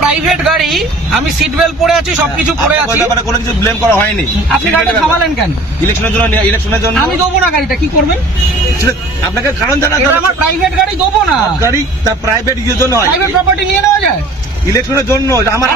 Private গাড়ি, আমি seat belt পরে আছি, সবকিছু পরে আছি, কোনো কিছু ব্লেম করা হয়নি। আপনি গাড়িটা থামালেন কেন? ইলেকশনের জন্য আমি দেবো না গাড়িটা, কি করবেন? আপনাকে কারণ জানা, আমার প্রাইভেট গাড়ি দেবো না। গাড়ি তার প্রাইভেট ইউজের জন্য হয়, প্রাইভেট প্রপার্টি নিয়ে নেওয়া যায় ইলেকশনের জন্য। আমার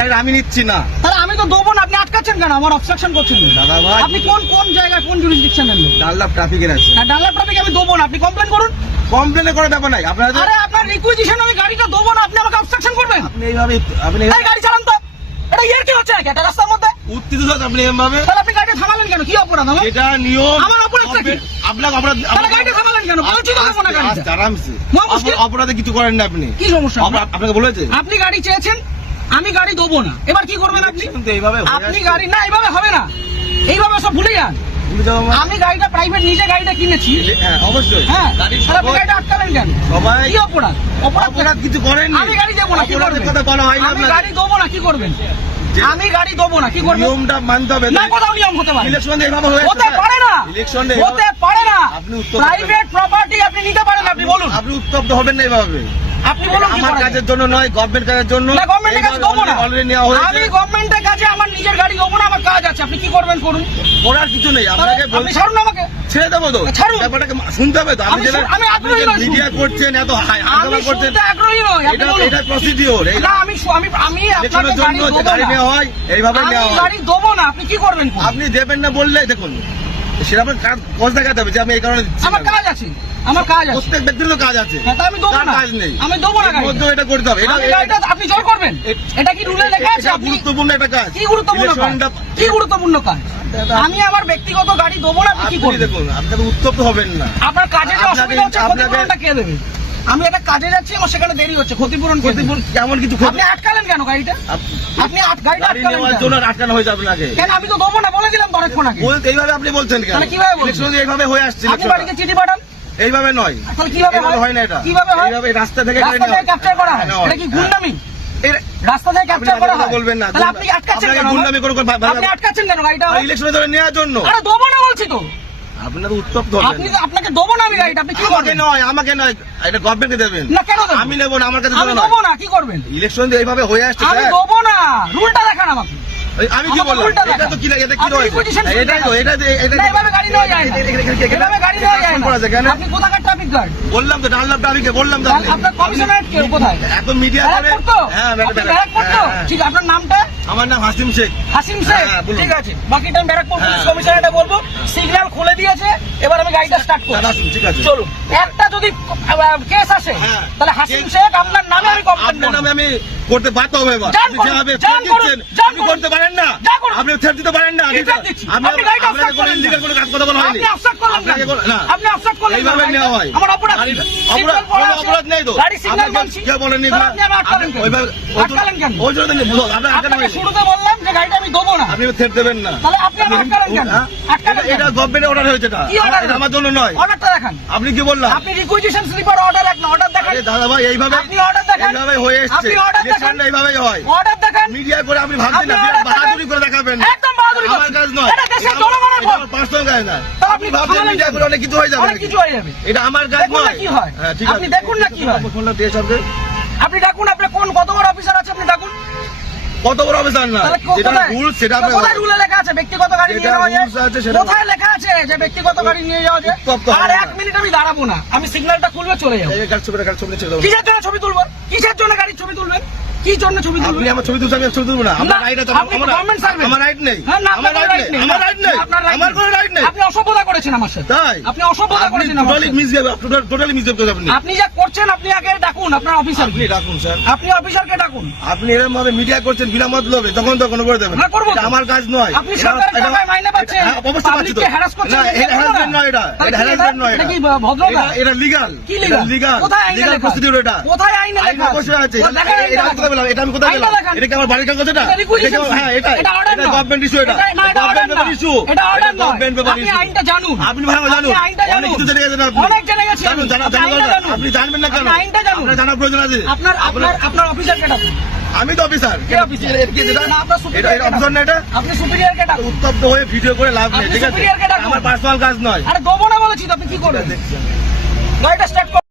গাড়ি আমি নিচ্ছি না, তাহলে আমি তো দেবো না। আপনি আটকাচ্ছেন কেন? আমার অবস্ট্রাকশন করছেন দাদা ভাই। আপনি কোন জায়গায়, কোন জুরিসডিকশন নেন? ডানলাপ ট্রাফিকের আছে। ডানলাপ ট্রাফিক আমি দেবো না, আপনি কমপ্লেন করুন। কমপ্লেন করার ব্যাপার নাই আপনার। আরে আপনার রিকুইজিশন আমি গাড়িটা দেবো না, আপনি আমাকে অবস্ট্রাকশন করবেন? আপনি গাড়ি চালান তো, এটা ইয়ার কি হচ্ছে নাকি একটা রাস্তার মধ্যে? উত্তেজিত আপনি এভাবে, তাহলে আপনি গাড়িটা থামালেন কেন? কি অপরাধ আমার? এটা নিয়ম। আমার অপরাধটা কি? আপনাকে অপরাধ, তাহলে গাড়িটা থামালেন কেন? বলছি তো দেবো না গাড়িটা। আরামসে, মুশকিল। অপরাধে কিছু করেন না আপনি। কি সমস্যা? আপনাকে বলেছে আপনি গাড়ি চেয়েছেন, আমি গাড়ি দেবো না, এবার কি করবেন আপনি? এইভাবে আপনি গাড়ি না, এইভাবে হবে না, এইভাবে সব ভুলে যান। আমি গাড়িটা প্রাইভেট, নিজে গাড়িটা কিনেছি। হ্যাঁ অবশ্যই। হ্যাঁ, তাহলে আপনি গাড়িটা আটকালেন কেন? সবাই কি অপরাধ? অপরাধ কিছু করেন। আমি গাড়ি দেবো না, কি করবেন? কথা বলা হয় না, আমি গাড়ি দেবো না, কি করবেন? আমি গাড়ি দেবো না, কি করবেন? নিয়মটা মানতে হবে না, কোথাও নিয়ম হতে পারে? ইলেকশন এইভাবে হতে পারে না, ইলেকশন হতে পারে না। আপনি উত্তর প্রাইভেট প্রপার্টি আপনি নিতে পারেন, আপনি বলুন। আপনি উত্তপ্ত হবেন না এইভাবে। আপনি বলুন কি আমার করা কাজের যায়? জন্য নয়, গভর্নমেন্ট কাজের জন্য। না, গভর্নমেন্টের কাছে দেবো না। অলরেডি নেওয়া হয়েছে। আমি গভর্নমেন্টের কাছে আমার নিজের গাড়ি দেবো না, আমার কাজ আছে, আপনি কি করবেন করুন। করার কিছু নেই, আপনাকে আপনি ছাড়ুন আমাকে। ছেড়ে দেবো তো, ছাড়ুন। ব্যাপারটাকে শুনতে হবে তো। আমি আগ্রহী নই। মিডিয়া করছেন, এত আমি করছেন, শুনতে আগ্রহী নই, আপনি বলুন। এটা প্রসিডিওর। না, আমি আপনাকে ইলেকশনের জন্য যে গাড়ি নেওয়া হয় এইভাবে নেওয়া আমি হয়। গাড়ি দেবো না, আপনি কি করবেন করুন। আপনি দেবেন না বললে দেখুন, সেটা আপনার কাজ দেখাতে হবে যে আমি এই কারণে দিচ্ছি। আমার কাজ আছে, আমার কাজ আছে। প্রত্যেক ব্যক্তির তো কাজ আছে, হ্যাঁ, তা আমি দেবো কার না, কাজ নেই? আমি দেবো না এর মধ্যেও এটা করতে হবে। আমি গাড়িটা আপনি জোর করবেন, এটা কি রুলে লেখা আছে? এটা আপনি গুরুত্বপূর্ণ একটা কাজ। কি গুরুত্বপূর্ণ কাজ? ইলেকশনটা কি গুরুত্বপূর্ণ কাজ? আমি আমার ব্যক্তিগত গাড়ি দেবো না, আপনি কি আপনি করবেন? দেখুন, আপনাকে উত্তপ্ত হবেন না। আপনার কাজে যে অসুবিধা হচ্ছে, আপনাকে- ক্ষতিপূরণটা কে দেবে? আমি একটা কাজে যাচ্ছি, আমার সেখানে দেরি হচ্ছে, ক্ষতিপূরণ কে দেবে? ক্ষতিপূরণ কেমন কিছু আপনি আটকালেন কেন গাড়িটা? আপনি গাড়িটা গাড়ি আটকালেন নেওয়ার কেন? জন্য আটকানো হয়ে যাবে আপনাকে। কেন? আমি তো দেবো না বলে দিলাম তো অনেকক্ষণ আগে। এইভাবে আপনি বলছেন কেন? তাহলে কিভাবে বলছেন? ইলেকশন এইভাবে হয়ে আসছে। আপনি বাড়িতে চিঠি পাঠান, এইভাবে নয়, তাহলে কিভাবে এইভাবে হয় না। এটা কিভাবে হয়? এইভাবে রাস্তা থেকে গাড়ি রাস্তা থেকে ক্যাপচার করা হয়, নেওয়া এটা কি গুন্ডামি? এর- রাস্তা থেকে ক্যাপচার করা হয়? বলবেন না, তাহলে আপনি আটকাচ্ছেন কেন? গুন্ডামি করে আপনি আটকাচ্ছেন কেন গাড়িটা? ইলেকশনে ধরে নেওয়ার জন্য। আরে দেবো না বলছি তো। আপনার উত্তপ্ত হবেন না। আপনাকে দেবো না আমি গাড়িটা, আপনি কি আমাকে করবেন? নয়, আমাকে নয়, এটা গভর্নমেন্টকে দেবেন। না, কেন দেবো? আমি নেবো না, আমার কাছে আমি দেবো না। দেবো না, কি করবেন? ইলেকশন এইভাবে হয়ে আসছে আমি স্যার। দেবো না, রুলটা দেখান আমাকে। আমি কি আমাকে বললাম? উল্টা এটা দেখান। তো কি এটা কি আপনি রয়েছে? position এটাই তো, এটা না, এভাবে গাড়ি নেওয়া যায় না। এভাবে গাড়ি নেওয়া যায় না। করা যায় কেন? আপনি কোথাকার ট্রাফিক গার্ড? বললাম তো, ডানলাপ ট্রাফিকে বললাম তো আপনি। আপনার কমিশনারেট কে কোথায়? এত মিডিয়া করে। ব্যারাকপুর তো? হ্যাঁ, আপনি ব্যারাকপুর তো? ঠিক, আপনার নামটা? আমার নাম হাসিম শেখ। হাসিম শেখ, হ্যাঁ, বলুন। ঠিক আছে। বাকিটা আমি ব্যারাকপুর পুলিশ হ্যাঁ। কমিশনারেটে বলবো। সিগন্যাল খুলে দিয়েছে, এবার আমি গাড়িটা স্টার্ট করব। ঠিক আছে, চলুন। একটা যদি কেস আসে, হ্যাঁ। তাহলে হাসিম শেখ আপনার নামে আমি কমপ্লেন আপনার করব। নামে আমি করতে বাধ্য হবে এবার। যান আপনি করুন, যেভাবে যান threat করুন, দিচ্ছেন, যান আপনি করুন। করতে পারেন না। যান করুন। আপনি threat দিতে পারেন না। কি threat দিচ্ছি? আমি আপনি গাড়িটা আপনাকে offset কোনো করলেন illegal কেন? কোনো কাজ কথা বলা হয়নি। আপনি offset করলেন আপনাকে কেন? না। আপনি offset করলেন এইভাবে কেন? নেওয়া হয়। আমার অপরাধ কি? অপরাধ সিগন্যাল পড়া কোনো আছে। অপরাধ নেই তো। গাড়ি সিগন্যাল আপনাকে মানছি। কে বলেনি? তাহলে আপনি আমার আটকালেন কেন? ওইভাবে আটকালেন কেন? ওই জন্য আপনার আটকানো আপনাকে হয়নি। শুরুতে বললাম যে গাড়িটা আমি দেবো না। আপনি থ্রেট দেবেন না। তাহলে আপনি আমার আটকালেন কেন? হ্যাঁ? আটকালেন কেন? এটা গভর্নমেন্টের অর্ডার হয়েছে। কি order? এটা আমার জন্য নয়। অর্ডারটা দেখান। আপনি কি বললাম? আপনি রিকুইজিশন স্লিপার অর্ডার এক না, অর্ডার দেখান। আরে দাদা ভাই, এইভাবে আপনি অর্ডার দেখান। এইভাবে হয়ে এসেছে। আপনি order দেখান। ইলেকশনটা এইভাবেই হয়। অর্ডার দেখান। মিডিয়া করে আপনি ভাবছেন না, আপনি বিরাট order দেখান। বাহাদুরি করে দেখাবেন। একদম বাহাদুরি আমার করছেন। কাজ নয়। এটা দেশের জনগণের ভোট। পার্সোনাল কাজ না। তা আপনি ভাবছেন থামালেন মিডিয়া কেন? করে অনেক কিছু হয়ে যাবে অনেক নাকি? কিছু হয়ে যাবে। এটা আমার কাজ দেখুন না নয়। কি হয়। হ্যাঁ, ঠিক আপনি আছে। দেখুন না কি হয়। ফোনটা দিয়ে সবকে আপনি ডাকুন, আপনার কত বড় অফিসার আছে আপনি ডাকুন। কত বড় অফিসার না, তাহলে যেটা কোথায়? রুল সেটা আপনি কোথায় রুলে লেখা আছে ব্যক্তিগত গাড়ি নিয়ে যেটা যাওয়া যায়? rules আছে সেটা- কোথায় লেখা আছে যে ব্যক্তিগত গাড়ি নিয়ে যাওয়া যায়? উত্তপ্ত আর হবে এক না। মিনিট আমি দাঁড়াবো না, আমি সিগন্যালটা খুলবে চলে যাবো। এই কাজ ছবি ছেড়ে দেবো। কিসের জন্য ছবি তুলবেন? কিসের জন্য গাড়ির ছবি তুলবেন? কি জন্য ছবি আপনি তুলবেন? আমার ছবি তুলছেন, আমি ছবি তুলবো না। আমার না, রাইট আছে। আপনি গভর্নমেন্ট সার্ভেন্ট। আমার রাইট নেই। হ্যাঁ, না, আমার আপনার রাইট নেই। আমার রাইট নেই। আপনার right আমার নেই। কোনো রাইট নেই। আপনি অসভ্যতা করেছেন আমার সাথে। তাই আপনি অসভ্যতা করেছেন আমার টোটালি সাথে। মিসবিহেভ, টোটালি মিসবিহেভ করেছেন আপনি। আপনি যা করছেন, আপনি আগে ডাকুন আপনার অফিসার। আপনি ডাকুন স্যার। আপনি অফিসারকে ডাকুন। আপনি এরকম ভাবে মিডিয়া করছেন বিনা মতলবে, তখন তো কোনো করে দেবেন। না, করবো তো। এটা আমার কাজ নয়। আপনি সরকারের টাকায় মাইনে পাচ্ছেন, হ্যাঁ, অবশ্যই পাচ্ছি তো। পাবলিককে হ্যারাস করছেন, না, এটা এটা harassment নয়, এটা তাহলে এটা কি harassment নয়, এটা এটা কি ভদ্রতা? এটা লিগ্যাল। কি legal? লিগ্যাল। কোথায় আইনে লিগ্যাল লেখা? প্রসিডিউর এটা। কোথায় আইনে আইন লেখা? অবশ্যই আছে। ও, দেখান আইনটা এটা আমি কোথায় পেলাম? এটা আমি কোথায় আইনটা পেলাম? দেখান। এটা কি আমার বাড়ির কাগজ? এটা এটা requisition হ্যাঁ, এটা এটা order না। Government issue. এটা না, এটা order গভর্নমেন্ট না। ইস্যু। এটা order নয়। গভর্নমেন্ট পেপার আপনি ইস্যু। আইনটা জানুন। আপনি ভালো জানুন। আপনি আইনটা অনেক কিছু জানুন। জেনে গেছেন আপনি। অনেক জেনে গেছেন। জানুন, জানা আপনি আইনটা জানুন। আপনি জানবেন না কেন? আপনি আইনটা জানুন। আপনার জানার প্রয়োজন আছে। আপনার অফিসারকে ডাকুন। আমি তো অফিসার। কে অফিসার? এটা না, আপনার superior এটা অফিসার না এটা? আপনি সুপিরিয়রকে ডাকুন। উত্তপ্ত হয়ে ভিডিও করে লাভ নেই, আপনি ঠিক আছে? superior কে ডাকুন। আমার পার্সোনাল কাজ নয়। আরে দেবো না বলেছি তো, আপনি কি করবেন? গাড়িটা স্টার্ট